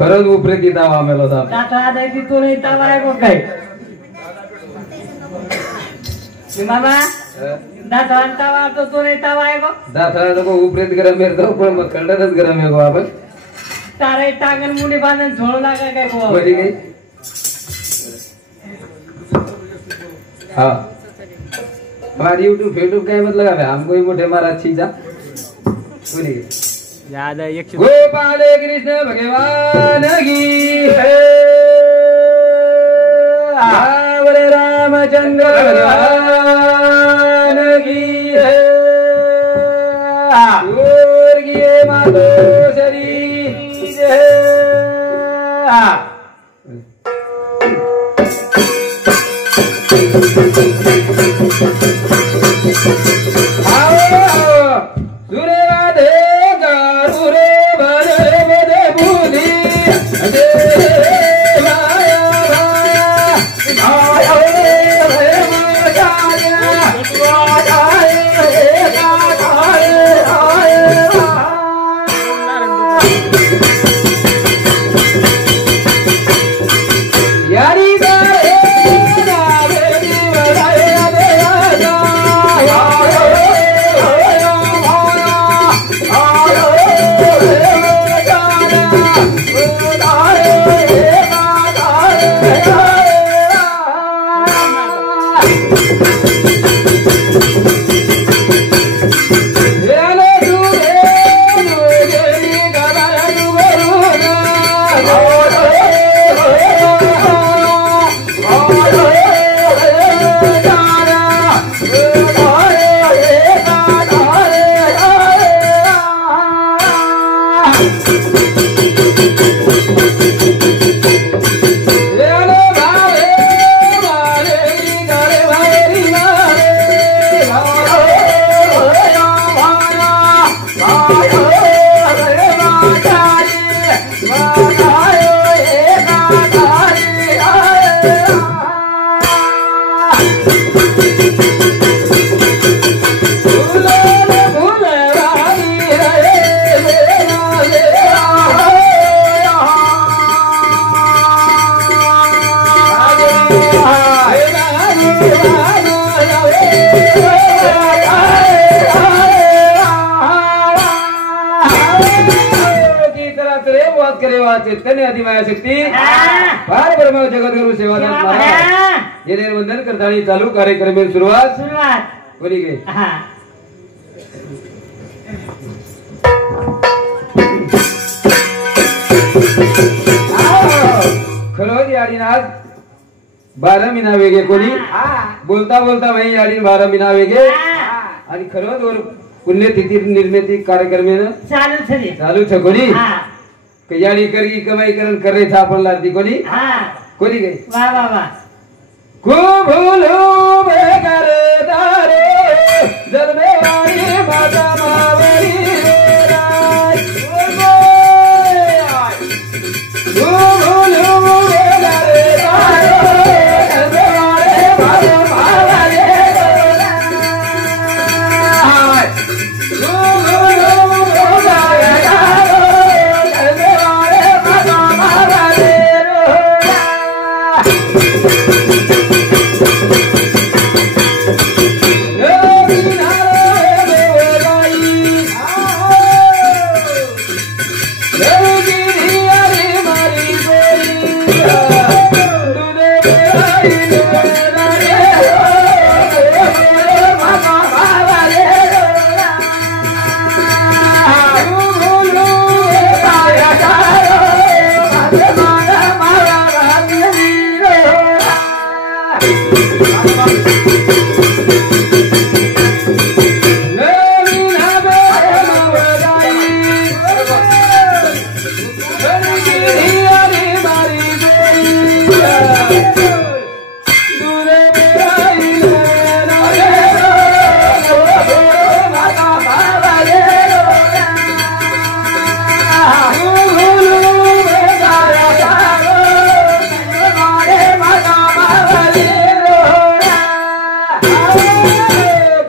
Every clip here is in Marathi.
खरंच उपरे तिथं आम्हाला होता दाता द्यायची तो नाही तवा आहे मग काय मामा दाता तवा तो नाही तवा आहे मग दाता नको उपरेत गरम येतो पण मग खंडातच गरम आहे आपण तारे टांगण मुंडी बांधून झोळ लागा काय गोवा बरी गई हाँ हमारी यूट्यूब फेसबुक का मतलब क्या है हमको ही मोटे हमारा अच्छी जा बोली याद है एक गोपाल कृष्ण भगवान की बोले रामचंद्र भगवान की स्वर्गीय मातो शरीर वंदन करताना चालू कार्यक्रम सुरुवात बोली गई खरोज याडीनाथ 12 महिना वेगे कोणी बोलता बोलता वही याडी 12 महिना वेगे आणि खरोज वर पुण्यतिथी निर्मिती कार्यक्रम चालू छ कोणी याडी करगी कमाई करण करे था आपण लादी कोणी कोणी गई वाह वाह वाह कुभुलु बेगर दारे जल में वाली माता मावरी राज कुभुलु बेगर दारे जल में वाली माता मावरी राज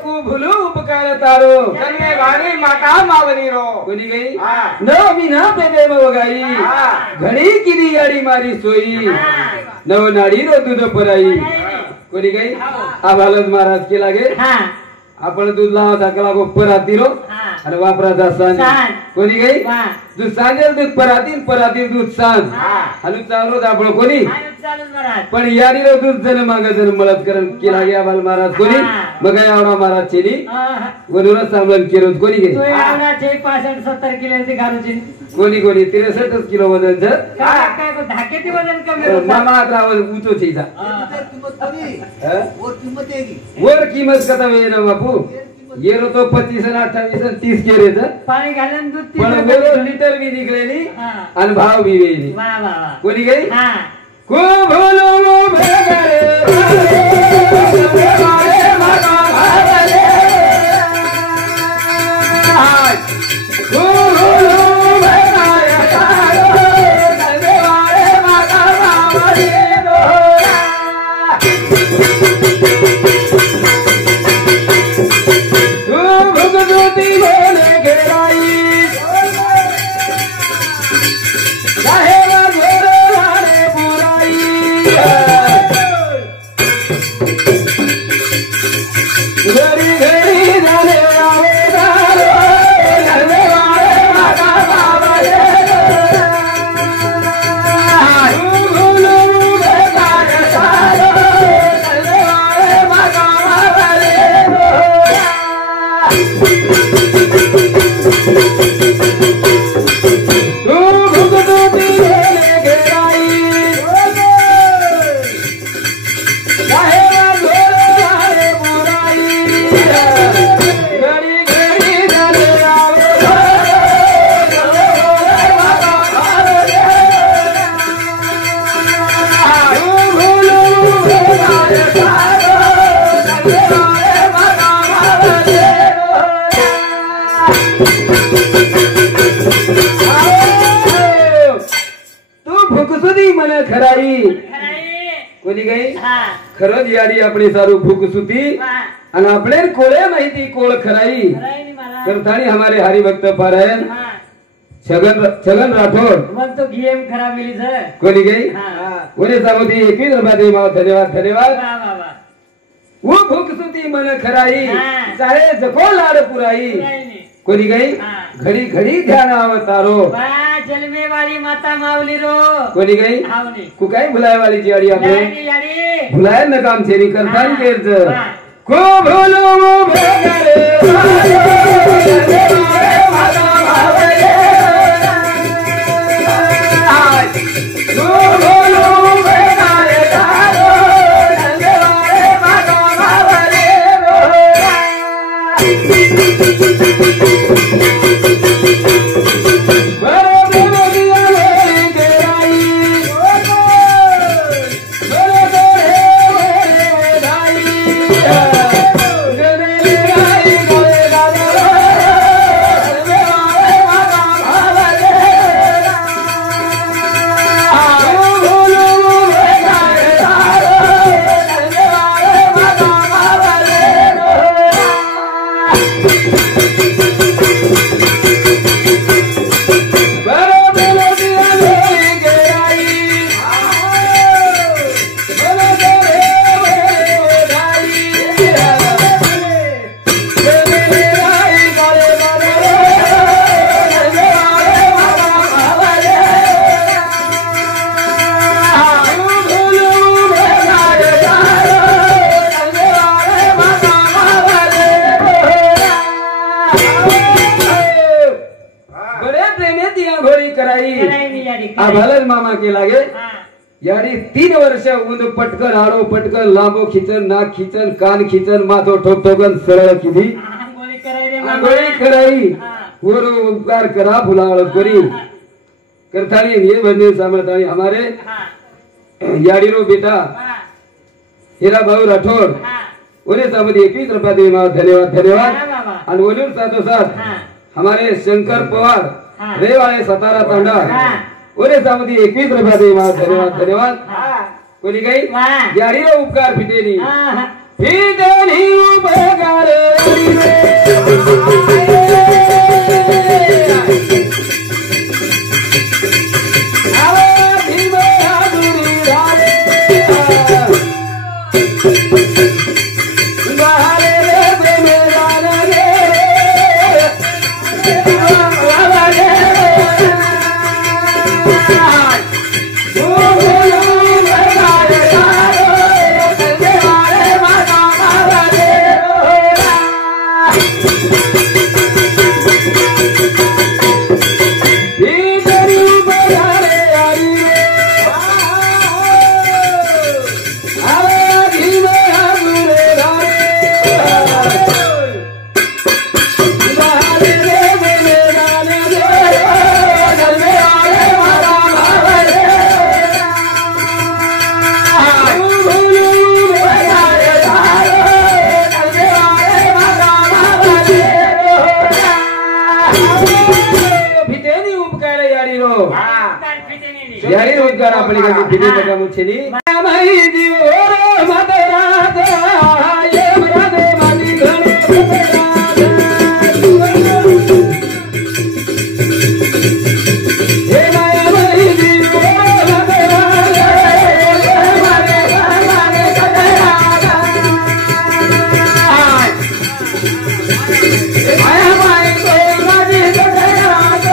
कुभुलु बेगर दारे जल में वाली माता मावरी घडी किती याडी मारी सोयी नव नाडी रो दूध पराई कोणी काही आभालच महाराज केला गे आपण दूध लावा टाकला गो परातीरो आणि वापराचा सांज कोणी काही दूध सांगेल दूध परातील दूध सांज हलू चालू आपण कोणी पण याडीरो दूध जन माग जन मळत करण केला गे आभाल महाराज कोणी मग एवढा महाराज चेली वनून सांभाळून केलं कोणी गे 65-70 किलोची गारूची कोणी 63 किलो वजन धाकेती वजन कमी मामा आवाज ऊंचो छीचा वर किंमत कथा वे ना बापू येरो तो 25 आणि 28 आणि 30 केरेच पाणी घालून दूध पण वेरो लिटर बी निघलेली आणि भाव बी वेली कोणी गई को भोलो भगरे कोणी काही खरंच याडी आपली सारू फुकसुती आणि आपले कोळे माहिती कोळ खराई करतानी हमारे हरिभक्त पारायण छगन राठोड मग तो गेम खराब मिली सर कोणी काही कोणी सामोती 21 रुपये दे माव धन्यवाद वो फुकसुती मन खराई चाहे जको लाड पुराई कोणी काही घडी घडी ध्यान अवतारो जलमे वाली माता मावली रो कोणी काही को काय भुलाय वाली जी आडी आपले भुलाय न काम छेनी करतान केरज को भोलो भगरे माता मावले को भोलो भगरे माता मावले आभालच मामा के लागे याडी 3 वर्ष ऊन पटकन आडो पटकन लांबो खिचन नाक खिचन कान खिचन माथो ठोक ठोकन सरळ किधी आंघोळी कराई वर उपकार करा फुलाळ करी करतानी ये बंदे सामर्थानी हमारे याडी रो बेटा हिरा भाऊ राठौर ओरे सामने 21 रुपया दे माव धन्यवाद और ओलूर साथो साथ हमारे शंकर पवार रे वाले सतारा तांडा ओरे सामने 21 रुपया दे माव धन्यवाद कोणी काही याडी रो उपकार फिटेनी फिटेनी उपकार रे यारी रोजगार आपली गाडी फिरी बघा मुछेनी माई जीव रो मदराज ये मरादे मादी घणे हे माया माई जीव रो मदराज ये मारे मारे कदराज माया माई को मादी कदराज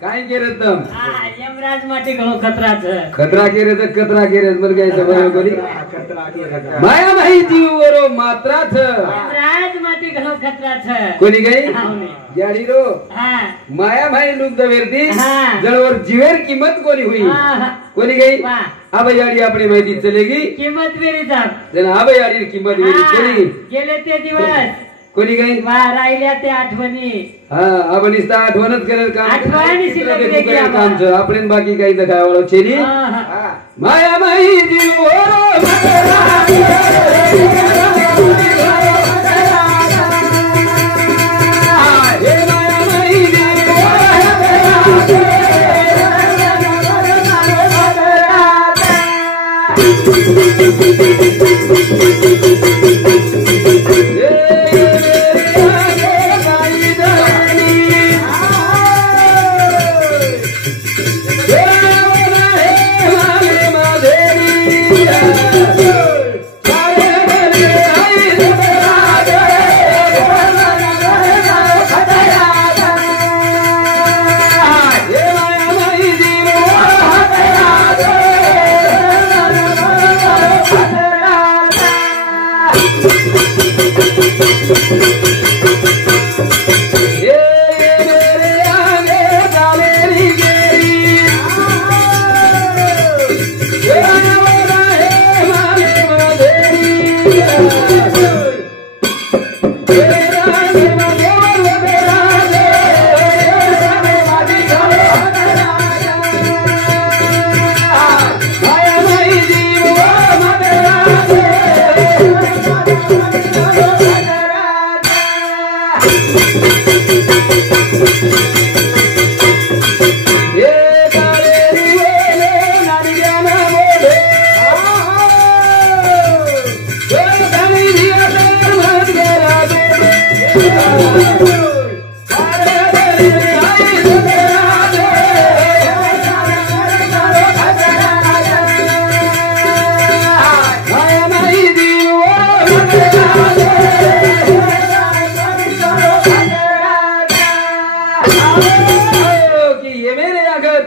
काय केलं दम यमराज माटी घणो खतराच खतरा केले तर कतरा केले मग घ्यायचं बरोबर कोणी माया माही जीव वरो मात्राच यमराज माटी घणो खतराच कोणी काही याडी रो माया माही लुक दवेरती जळवर जीवेर किंमत कोणी हुई कोणी काही आबा याडी आपली माहिती चलेगी किंमत वेरी जात जण आबा याडी किंमत वेरी कोणी गेले ते दिवस कोणी काही राहिल्या ते आठवणी हा आपण निस्ता आठवणच केलं काम आठवणी शिल्लक कामचं आपण बाकी काही काय वाळव छेनी माया माही जीव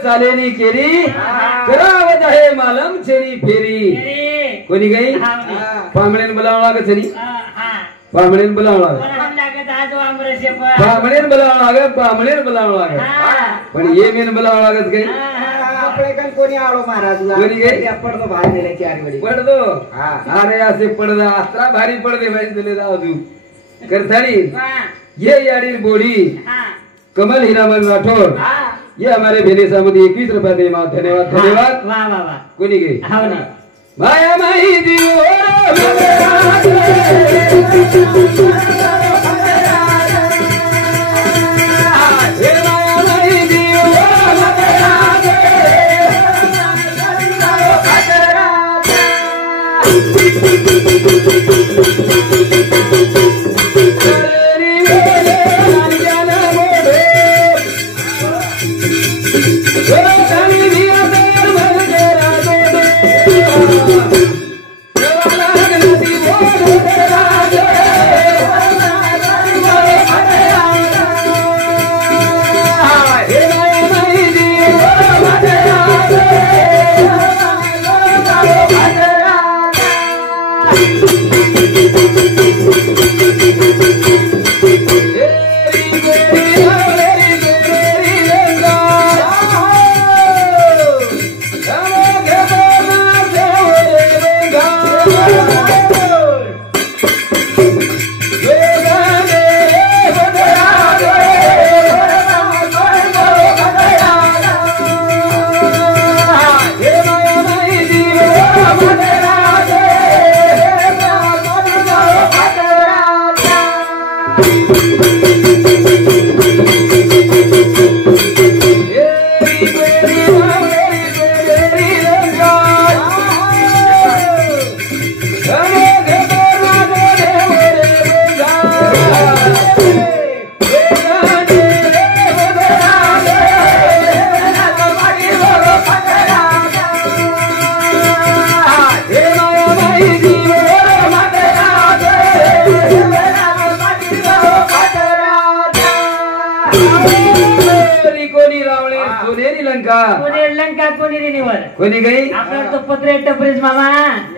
चालेनी केरी करावत आहे मालम छेनी फेरी कोणी काही पामणेन बोलावं लागत छेनी पामणेन बोलावं लागत पामणेन बोलावं लागत पामणेन बोलावं लागत पण ये मेन बोलावं लागत काही आपले पण कोणी आलो महाराज कोणी काही पडतो बाहेर गेले 4 वेळी पडतो अरे असे पडदा अस्त्रा भारी पडदे बांधले जाऊ तू करतानी ये याडी बोडी कमल हीरामन राठौर ये हमारे भेनेसा मध्ये 21 रुपये दे मां धन्यवाद धन्यवाद वाह वाह वाह कोणी गे हावनी माया माही जीव लंका कोणी लंका कोणी रेणीवर कोणी गई आपला तो पत्रे टपरीज मामा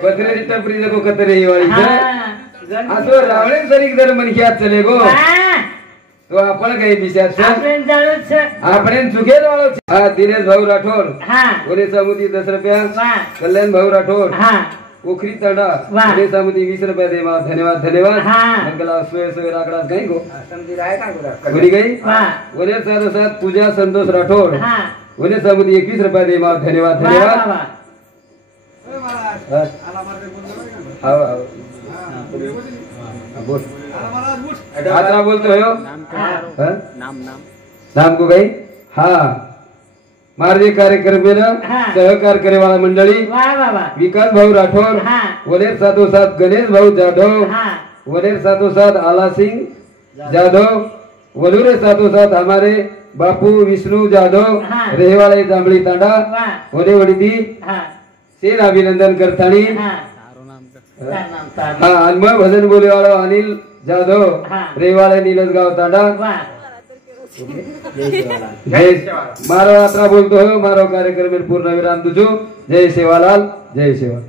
पत्रेरी टपरी नको कतरे हिवाळी हा. असो रावळे सरीक जर मनख्यात चले गो हा. तो आपण काही विचार आपण जाळूच आपण चुकेल वाळो हा दिनेश भाऊ राठोड हा कोणी समुदी 10 रुपया वा कल्याण भाऊ राठोड हा उखरी तडा वाह. कोणी समुदी 20 रुपया दे मा धन्यवाद धन्यवाद हा. मंगला सोय सोय राकडा काही गो समजी राय का गुरा? कोणी गई वा कोणी साथ साथ पूजा संतोष राठोड हा कोणी समुदी 21 रुपया दे मा धन्यवाद वा धन्यवाद वा हा. हाव, हाव. हा, बोल आता बोलतोय हो हा? नाम को गई हा मार्गे कार्यक्रम हा. सहकार करेवाला मंडळी वा वा वा विकास भाऊ राठौर हा. वनेर साथोसाथ गणेश भाऊ जाधव हा वनेर साथोसाथ आला सिंह जाधव वलुरे साथोसाथ हमारे बापू विष्णु जाधव हा. रेहवाले जांभळी तांडा वा वने वडीदी हा सेन अभिनंदन करताणी हा नाम तार. हा अनमय भजन बोलेवाला अनिल जाधव हा. रेहवाले नीलजगाव तांडा वा जय मारो यात्रा बोलतो हो मारो कार्यक्रम पूर्ण विराम तुझो जय सेवालाल जय सेवा